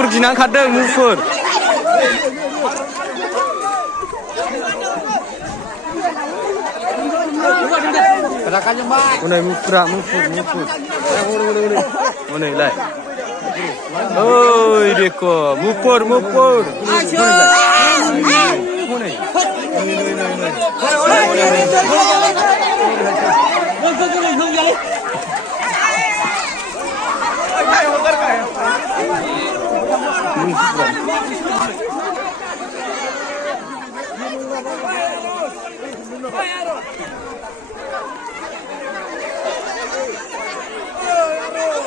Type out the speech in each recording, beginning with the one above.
मुफुर गिनानै खारदों मुफुर हनै मुफुरा मुफुर हनैलाय ओइ देखो मुफुर मुफुर हनै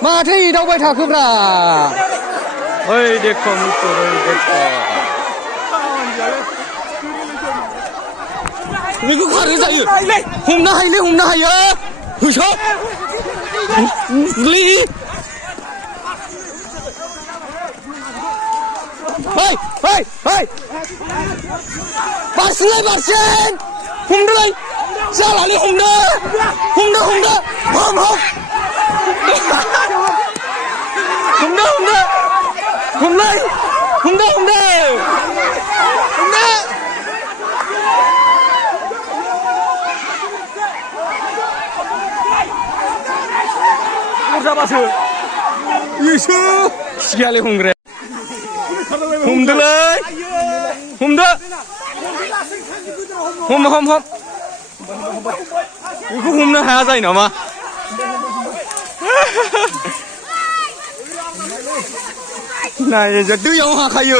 माथो एदावबाय थाखोब्रा ओइ देखो मुफुर ओइ देखो बेखौ खारनो जायो हमनो हायो होसो बारसिन हमदोलै जालालै हमनो जाबासो इसो सिगाले हमग्राया हमदोलै हमदो हम बेखौ हमनो हाया जायो नामा नायजा दैयाव हाखायो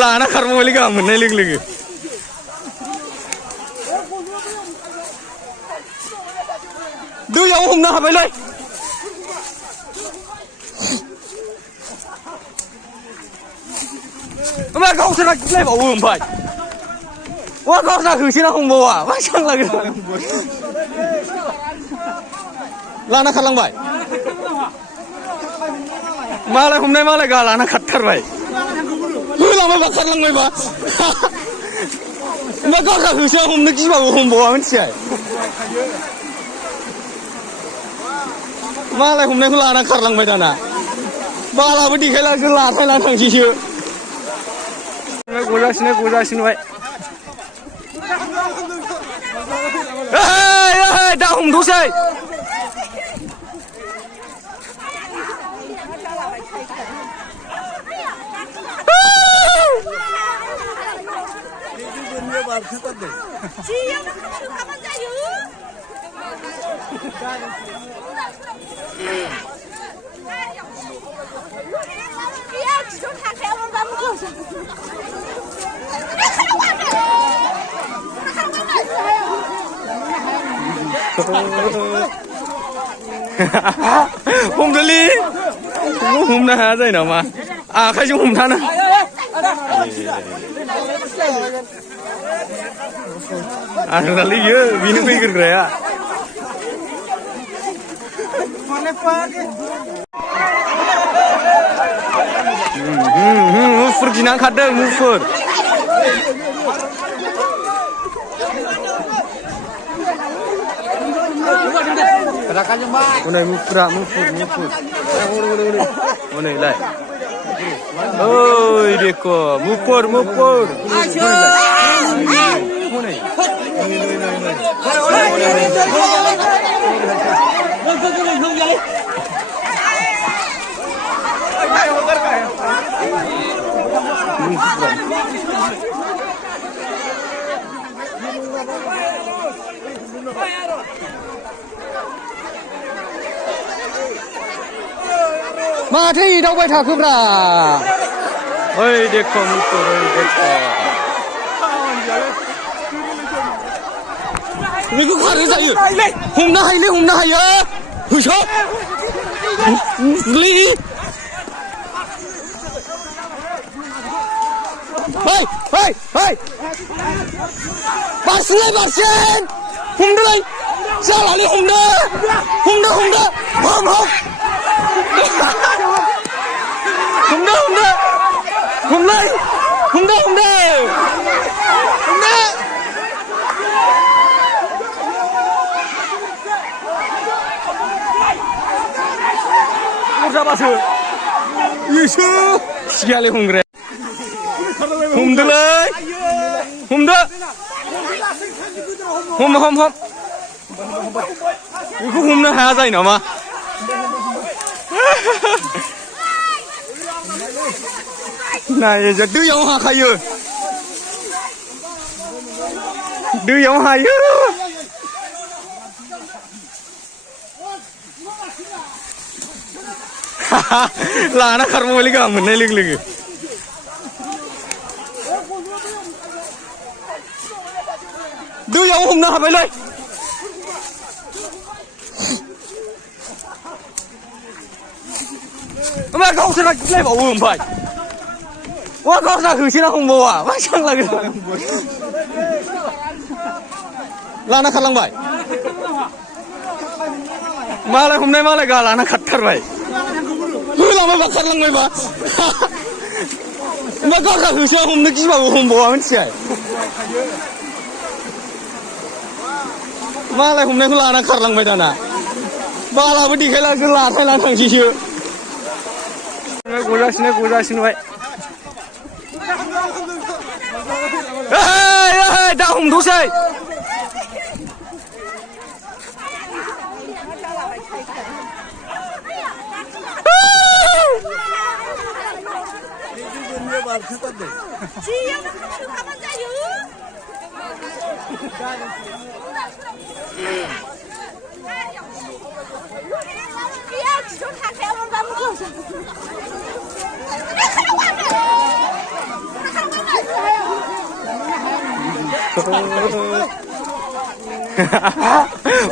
लाना खारबायलै गाहाम मोननाय लोगो दैयाव हमनो हाबायलै ओमफ्राय गावसोरना गिलायबावो ओमफ्राय गावसोरना होसोना हमबावा मा सांलागोन लाना खारलांबाय मालाय हमनाय मालाय गा लाना खारथारबाय होलांबायबा खारलांबायबा ओमफ्राय गावसोरना होसोना हमनो गिबाबो हमबावा मिथिबाय मालाय हमनायखौ लाना खारलांबाय दाना बालाबो देखायलांसो लाना थांसैसो गजासिनबाय दा हमथ'सै हमदोलै हमनो हाया जायो नामा आखाइजों हमथानो आंनालै इयो बेनो फैग्रोग्राया मुफुर गिनानै खारदों मुफुर हनै मुफुरा मुफुर हनैलाय ओइ देखो मुफुर हनै माथो एदावबाय थाखोब्रा ओइ देखो मुफुर ओइ देखो बेखौ खारनो जायो हमनो हायो होसो बारसिन हमदोलै जालालै हमनो हमदो जाबासो इसो सियाले हमग्रे हमदोलै हमदो हम बेखौ हमनो हाया जायो नामा नाय दैयाव हाखायो दैयाव हायो लाना खारबोबायलै गाहाम मोननाय लोगो लोगो दैयाव हमनो हाबायलै ओमफ्राय गावसोरना गिलायबावो ओमफ्राय गावसोरना होसोना हमबावा मा सांलागोन लाना खारलांबाय मालाय हमनाय मालाय गा लाना खारथारबाय होलांबायबा खारलांबायबा ओमफ्राय गावसोरना होसोना हमनो गिबाबो हमबावा मिथिबाय मालाय हमनायखौ लाना खारलांबाय दाना बालाबो देखायला लाथाय लाना थांसैसो गजासिनबाय दा हमथ'सै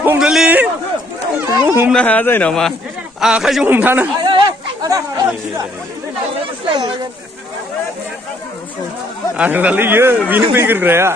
हमदोलै हमनो हाया जायो नामा आखाइजों हमथानो आंनालै इयो बेनो फैग्रोग्राया